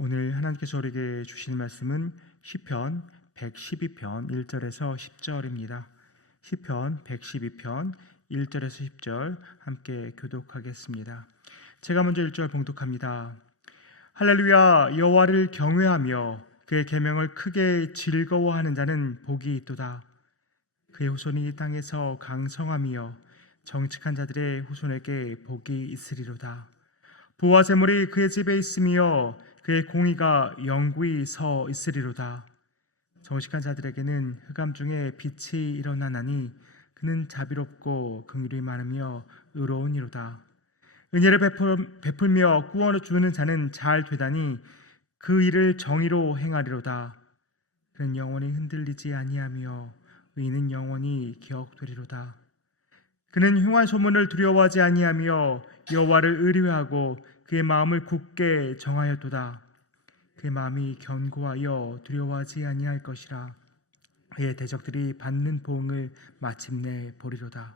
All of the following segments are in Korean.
오늘 하나님께서 우리에게 주실 말씀은 시편 112편 1절에서 10절입니다. 시편 112편 1절에서 10절 함께 교독하겠습니다. 제가 먼저 1절 봉독합니다. 할렐루야, 여호와를 경외하며 그의 계명을 크게 즐거워하는 자는 복이 있도다. 그의 후손이 땅에서 강성하며 정직한 자들의 후손에게 복이 있으리로다. 부와 재물이 그의 집에 있으며 그의 공의가 영구히 서 있으리로다. 정직한 자들에게는 흑암 중에 빛이 일어나나니 그는 자비롭고 긍휼이 많으며 의로우니로다. 은혜를 베풀며 구원을 주는 자는 잘 되다니 그 일을 정의로 행하리로다. 그는 영원히 흔들리지 아니하며 의인은 영원히 기억되리로다. 그는 흉한 소문을 두려워하지 아니하며 여호와를 의뢰하고 그의 마음을 굳게 정하였도다. 그의 마음이 견고하여 두려워하지 아니할 것이라. 그의 대적들이 받는 보응을 마침내 보리로다.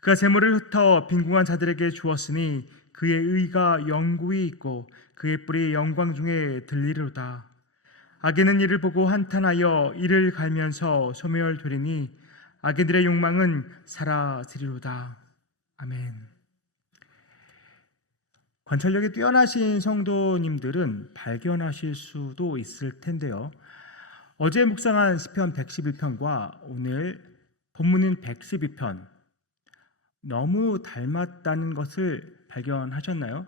그가 재물을 흩어 빈궁한 자들에게 주었으니 그의 의가 영구히 있고 그의 뿔이 영광 중에 들리리로다. 악인은 이를 보고 한탄하여 이를 갈면서 소멸되리니 악인들의 욕망은 사라지리로다. 아멘. 관찰력이 뛰어나신 성도님들은 발견하실 수도 있을 텐데요. 어제 묵상한 시편 111편과 오늘 본문인 112편 너무 닮았다는 것을 발견하셨나요?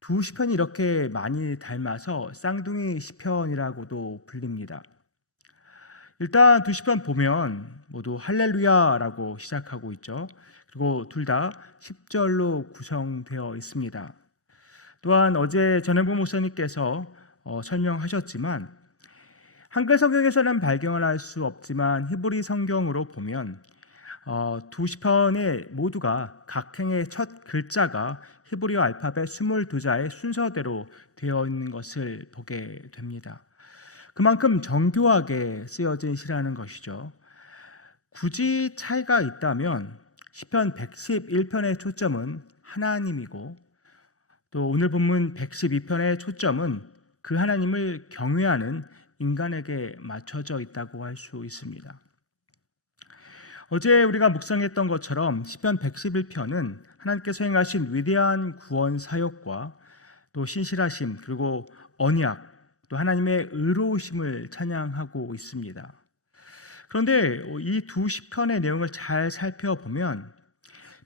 두 시편이 이렇게 많이 닮아서 쌍둥이 시편이라고도 불립니다. 일단 두 시편 보면 모두 할렐루야라고 시작하고 있죠. 그리고 둘 다 10절로 구성되어 있습니다. 또한 어제 전현부 목사님께서 설명하셨지만 한글 성경에서는 발견을 할 수 없지만 히브리 성경으로 보면 두 시편에 모두가 각 행의 첫 글자가 히브리어 알파벳 22자의 순서대로 되어 있는 것을 보게 됩니다. 그만큼 정교하게 쓰여진 시라는 것이죠. 굳이 차이가 있다면 시편 111편의 초점은 하나님이고 또 오늘 본문 112편의 초점은 그 하나님을 경외하는 인간에게 맞춰져 있다고 할 수 있습니다. 어제 우리가 묵상했던 것처럼 시편 111편은 하나님께서 행하신 위대한 구원 사역과 또 신실하심 그리고 언약 또 하나님의 의로우심을 찬양하고 있습니다. 그런데 이 두 시편의 내용을 잘 살펴보면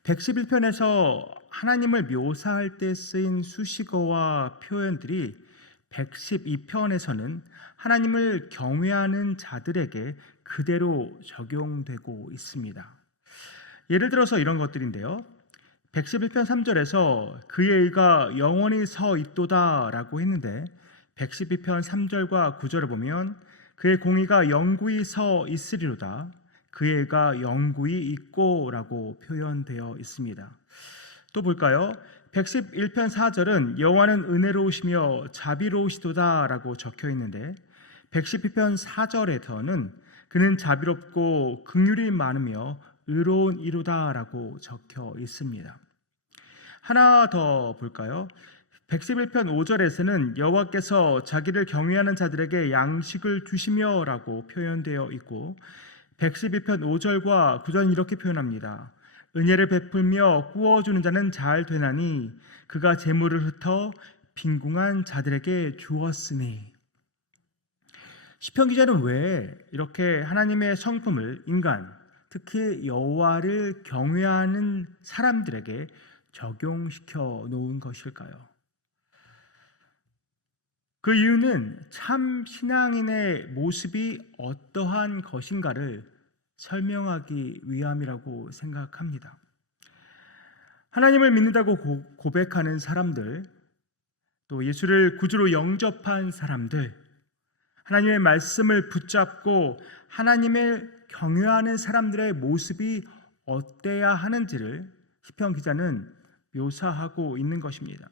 111편에서 하나님을 묘사할 때 쓰인 수식어와 표현들이 112편에서는 하나님을 경외하는 자들에게 그대로 적용되고 있습니다. 예를 들어서 이런 것들인데요. 111편 3절에서 그의 의가 영원히 서 있도다 라고 했는데 112편 3절과 9절을 보면 그의 공의가 영구히 서 있으리로다. 그의 의가 영구히 있고 라고 표현되어 있습니다. 또 볼까요? 111편 4절은 여호와는 은혜로우시며 자비로우시도다 라고 적혀 있는데 112편 4절에서는 그는 자비롭고 긍휼이 많으며 의로운 이로다 라고 적혀 있습니다. 하나 더 볼까요? 111편 5절에서는 여호와께서 자기를 경외하는 자들에게 양식을 주시며 라고 표현되어 있고 112편 5절과 9절은 이렇게 표현합니다. 은혜를 베풀며 구워주는 자는 잘 되나니 그가 재물을 흩어 빈궁한 자들에게 주었으니. 시편 기자는 왜 이렇게 하나님의 성품을 인간, 특히 여호와를 경외하는 사람들에게 적용시켜 놓은 것일까요? 그 이유는 참 신앙인의 모습이 어떠한 것인가를 설명하기 위함이라고 생각합니다. 하나님을 믿는다고 고백하는 사람들, 또 예수를 구주로 영접한 사람들, 하나님의 말씀을 붙잡고 하나님을 경외하는 사람들의 모습이 어때야 하는지를 시편 기자는 묘사하고 있는 것입니다.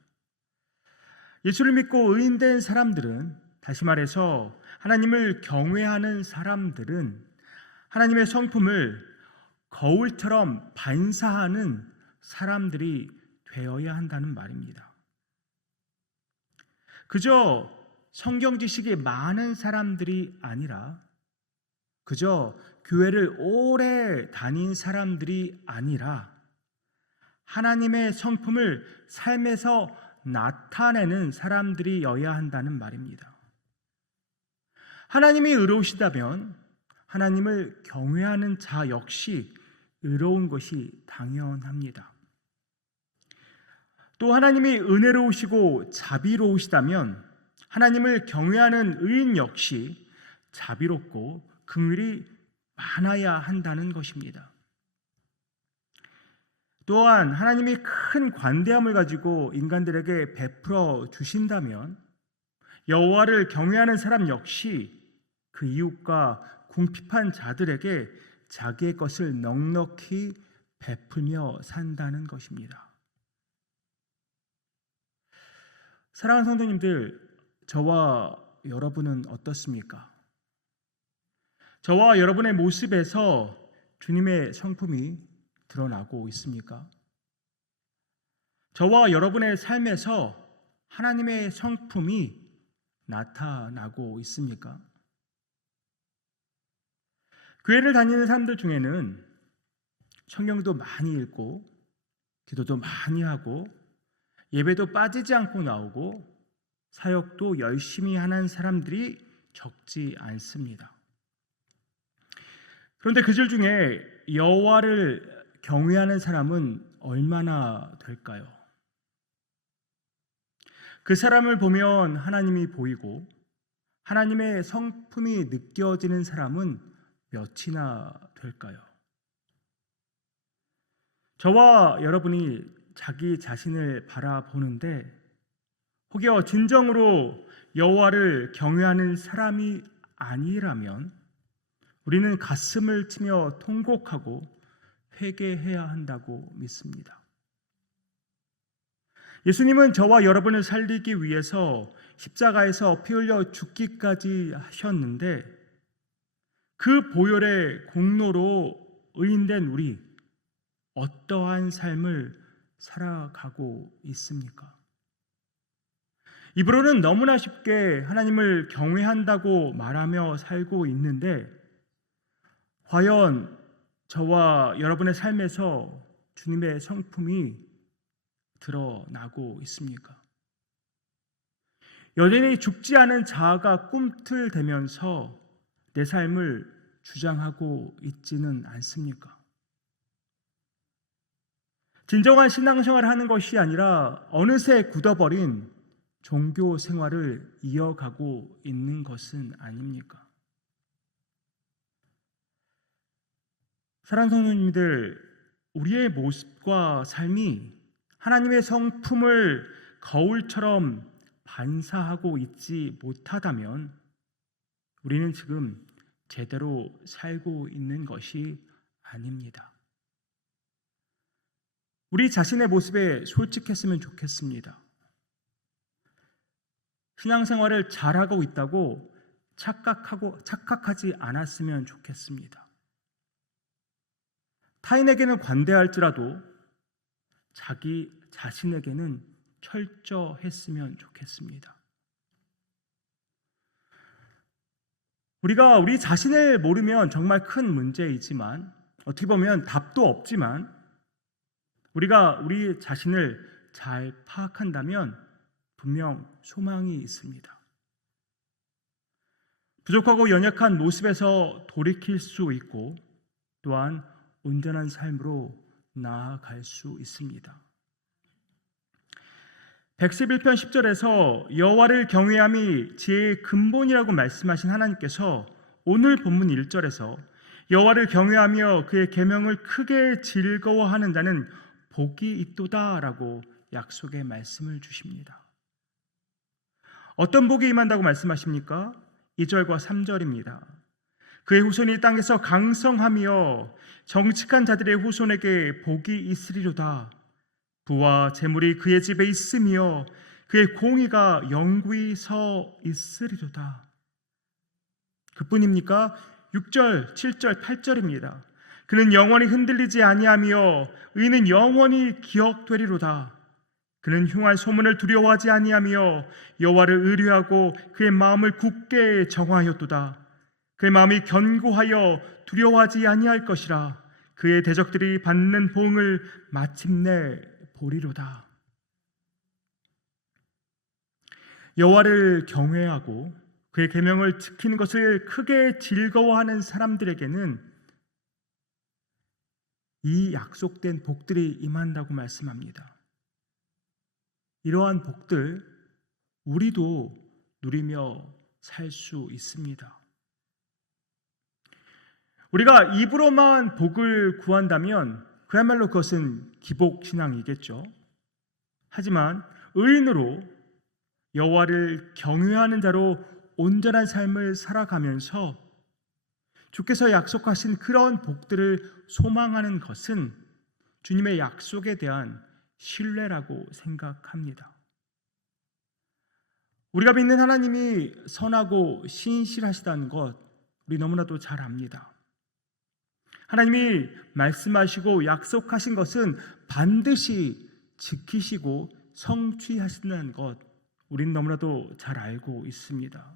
예수를 믿고 의인된 사람들은, 다시 말해서 하나님을 경외하는 사람들은 하나님의 성품을 거울처럼 반사하는 사람들이 되어야 한다는 말입니다. 그저 성경 지식이 많은 사람들이 아니라, 그저 교회를 오래 다닌 사람들이 아니라 하나님의 성품을 삶에서 나타내는 사람들이어야 한다는 말입니다. 하나님이 의로우시다면 하나님을 경외하는 자 역시 의로운 것이 당연합니다. 또 하나님이 은혜로우시고 자비로우시다면 하나님을 경외하는 의인 역시 자비롭고 긍휼이 많아야 한다는 것입니다. 또한 하나님이 큰 관대함을 가지고 인간들에게 베풀어 주신다면 여호와를 경외하는 사람 역시 그 이웃과 궁핍한 자들에게 자기의 것을 넉넉히 베풀며 산다는 것입니다. 사랑하는 성도님들, 저와 여러분은 어떻습니까? 저와 여러분의 모습에서 주님의 성품이 드러나고 있습니까? 저와 여러분의 삶에서 하나님의 성품이 나타나고 있습니까? 교회를 다니는 사람들 중에는 성경도 많이 읽고 기도도 많이 하고 예배도 빠지지 않고 나오고 사역도 열심히 하는 사람들이 적지 않습니다. 그런데 그들 중에 여호와를 경외하는 사람은 얼마나 될까요? 그 사람을 보면 하나님이 보이고 하나님의 성품이 느껴지는 사람은 몇이나 될까요? 저와 여러분이 자기 자신을 바라보는데 혹여 진정으로 여호와를 경외하는 사람이 아니라면 우리는 가슴을 치며 통곡하고 회개해야 한다고 믿습니다. 예수님은 저와 여러분을 살리기 위해서 십자가에서 피 흘려 죽기까지 하셨는데 그 보혈의 공로로 의인된 우리 어떠한 삶을 살아가고 있습니까? 입으로는 너무나 쉽게 하나님을 경외한다고 말하며 살고 있는데 과연 저와 여러분의 삶에서 주님의 성품이 드러나고 있습니까? 여전히 죽지 않은 자아가 꿈틀대면서 내 삶을 주장하고 있지는 않습니까? 진정한 신앙생활을 하는 것이 아니라 어느새 굳어버린 종교 생활을 이어가고 있는 것은 아닙니까? 사랑하는 성도님들, 우리의 모습과 삶이 하나님의 성품을 거울처럼 반사하고 있지 못하다면 우리는 지금 제대로 살고 있는 것이 아닙니다. 우리 자신의 모습에 솔직했으면 좋겠습니다. 신앙생활을 잘하고 있다고 착각하지 않았으면 좋겠습니다. 타인에게는 관대할지라도 자기 자신에게는 철저했으면 좋겠습니다. 우리가 우리 자신을 모르면 정말 큰 문제이지만 어떻게 보면 답도 없지만 우리가 우리 자신을 잘 파악한다면 분명 소망이 있습니다. 부족하고 연약한 모습에서 돌이킬 수 있고 또한 온전한 삶으로 나아갈 수 있습니다. 111편 10절에서 여호와를 경외함이 지혜의 근본이라고 말씀하신 하나님께서 오늘 본문 1절에서 여호와를 경외하며 그의 계명을 크게 즐거워하는 자는 복이 있도다라고 약속의 말씀을 주십니다. 어떤 복이 임한다고 말씀하십니까? 2절과 3절입니다. 그의 후손이 땅에서 강성하며 정직한 자들의 후손에게 복이 있으리로다. 부와 재물이 그의 집에 있으며 그의 공의가 영구히 서 있으리로다. 그뿐입니까? 6절, 7절, 8절입니다. 그는 영원히 흔들리지 아니하며 의인은 영원히 기억되리로다. 그는 흉한 소문을 두려워하지 아니하며 여호와를 의뢰하고 그의 마음을 굳게 정하였도다. 그의 마음이 견고하여 두려워하지 아니할 것이라. 그의 대적들이 받는 보응을 마침내 보리로다. 여호와를 경외하고 그의 계명을 지키는 것을 크게 즐거워하는 사람들에게는 이 약속된 복들이 임한다고 말씀합니다. 이러한 복들 우리도 누리며 살 수 있습니다. 우리가 입으로만 복을 구한다면 그야말로 그것은 기복신앙이겠죠. 하지만 의인으로 여호와를 경외하는 자로 온전한 삶을 살아가면서 주께서 약속하신 그런 복들을 소망하는 것은 주님의 약속에 대한 신뢰라고 생각합니다. 우리가 믿는 하나님이 선하고 신실하시다는 것 우리 너무나도 잘 압니다. 하나님이 말씀하시고 약속하신 것은 반드시 지키시고 성취하신다는 것 우리는 너무나도 잘 알고 있습니다.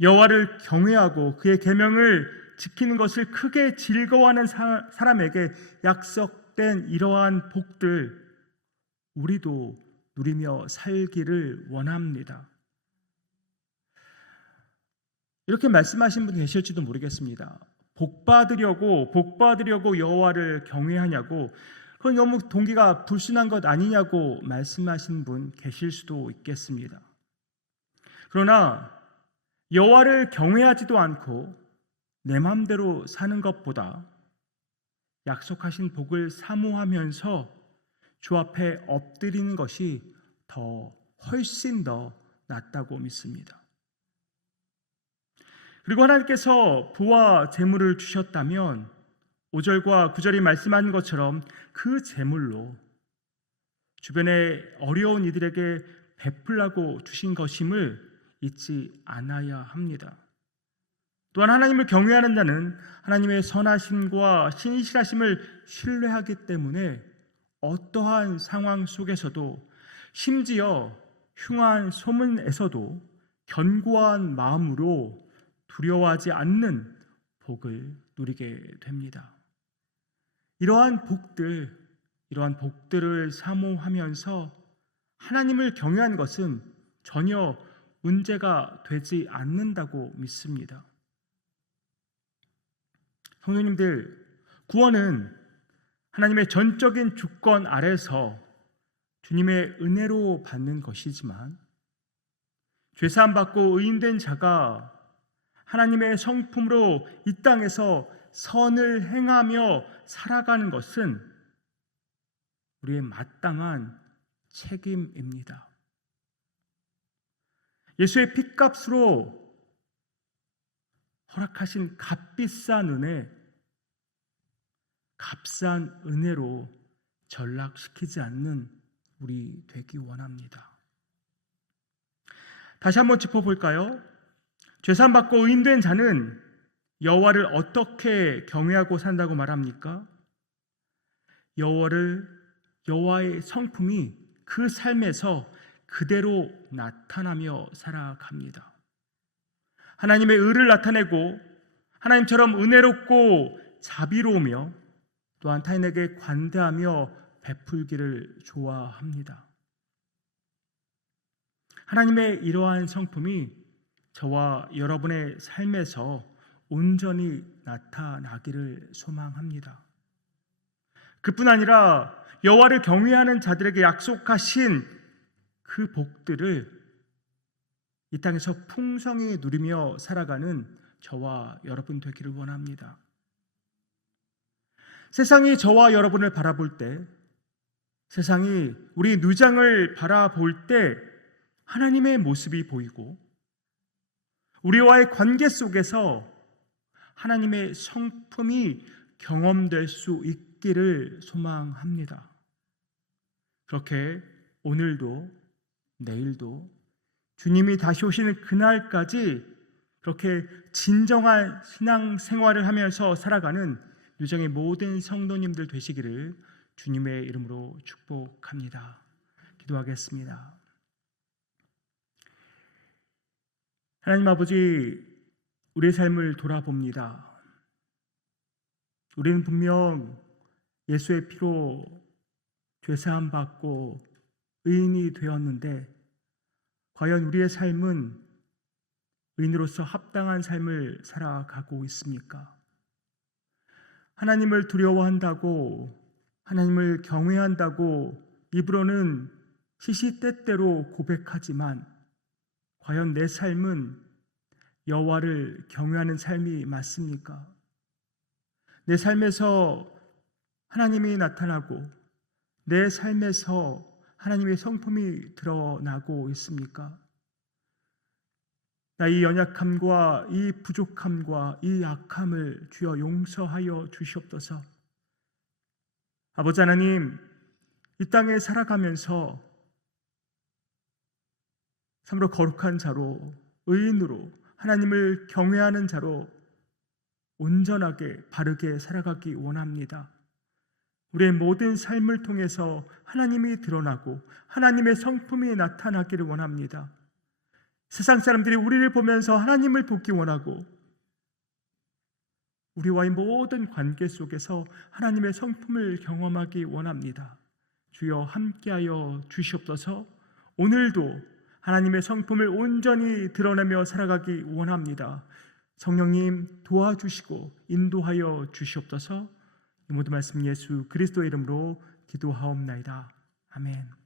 여호와를 경외하고 그의 계명을 지키는 것을 크게 즐거워하는 사람에게 약속된 이러한 복들 우리도 누리며 살기를 원합니다. 이렇게 말씀하신 분 계실지도 모르겠습니다. 복 받으려고 여호와를 경외하냐고, 그건 너무 동기가 불순한 것 아니냐고 말씀하신 분 계실 수도 있겠습니다. 그러나 여호와를 경외하지도 않고 내 마음대로 사는 것보다 약속하신 복을 사모하면서 주 앞에 엎드리는 것이 훨씬 더 낫다고 믿습니다. 그리고 하나님께서 부와 재물을 주셨다면 5절과 9절이 말씀하는 것처럼 그 재물로 주변의 어려운 이들에게 베풀라고 주신 것임을 잊지 않아야 합니다. 또한 하나님을 경외하는 자는 하나님의 선하심과 신실하심을 신뢰하기 때문에 어떠한 상황 속에서도, 심지어 흉한 소문에서도 견고한 마음으로 두려워하지 않는 복을 누리게 됩니다. 이러한 복들을 사모하면서 하나님을 경외하는 것은 전혀 문제가 되지 않는다고 믿습니다. 성도님들, 구원은 하나님의 전적인 주권 아래서 주님의 은혜로 받는 것이지만 죄사함 받고 의인된 자가 하나님의 성품으로 이 땅에서 선을 행하며 살아가는 것은 우리의 마땅한 책임입니다. 예수의 핏값으로 허락하신 값비싼 은혜, 값싼 은혜로 전락시키지 않는 우리 되기 원합니다. 다시 한번 짚어볼까요? 죄사함 받고 의인된 자는 여호와를 어떻게 경외하고 산다고 말합니까? 여호와의 성품이 그 삶에서 그대로 나타나며 살아갑니다. 하나님의 의를 나타내고 하나님처럼 은혜롭고 자비로우며 또한 타인에게 관대하며 베풀기를 좋아합니다. 하나님의 이러한 성품이 저와 여러분의 삶에서 온전히 나타나기를 소망합니다. 그뿐 아니라 여호와를 경외하는 자들에게 약속하신 그 복들을 이 땅에서 풍성히 누리며 살아가는 저와 여러분 되기를 원합니다. 세상이 저와 여러분을 바라볼 때, 세상이 우리 누장을 바라볼 때 하나님의 모습이 보이고 우리와의 관계 속에서 하나님의 성품이 경험될 수 있기를 소망합니다. 그렇게 오늘도 내일도 주님이 다시 오시는 그날까지 그렇게 진정한 신앙생활을 하면서 살아가는 유정의 모든 성도님들 되시기를 주님의 이름으로 축복합니다. 기도하겠습니다. 하나님 아버지, 우리의 삶을 돌아봅니다. 우리는 분명 예수의 피로 죄사함 받고 의인이 되었는데 과연 우리의 삶은 의인으로서 합당한 삶을 살아가고 있습니까? 하나님을 두려워한다고, 하나님을 경외한다고 입으로는 시시때때로 고백하지만 과연 내 삶은 여호와를 경외하는 삶이 맞습니까? 내 삶에서 하나님이 나타나고 내 삶에서 하나님의 성품이 드러나고 있습니까? 나의 연약함과 이 부족함과 이 약함을 주여 용서하여 주시옵소서. 아버지 하나님, 이 땅에 살아가면서 참으로 거룩한 자로, 의인으로, 하나님을 경외하는 자로 온전하게 바르게 살아가기 원합니다. 우리의 모든 삶을 통해서 하나님이 드러나고 하나님의 성품이 나타나기를 원합니다. 세상 사람들이 우리를 보면서 하나님을 보기 원하고 우리와의 모든 관계 속에서 하나님의 성품을 경험하기 원합니다. 주여 함께하여 주시옵소서. 오늘도 하나님의 성품을 온전히 드러내며 살아가기 원합니다. 성령님 도와주시고 인도하여 주시옵소서. 이 모든 말씀 예수 그리스도의 이름으로 기도하옵나이다. 아멘.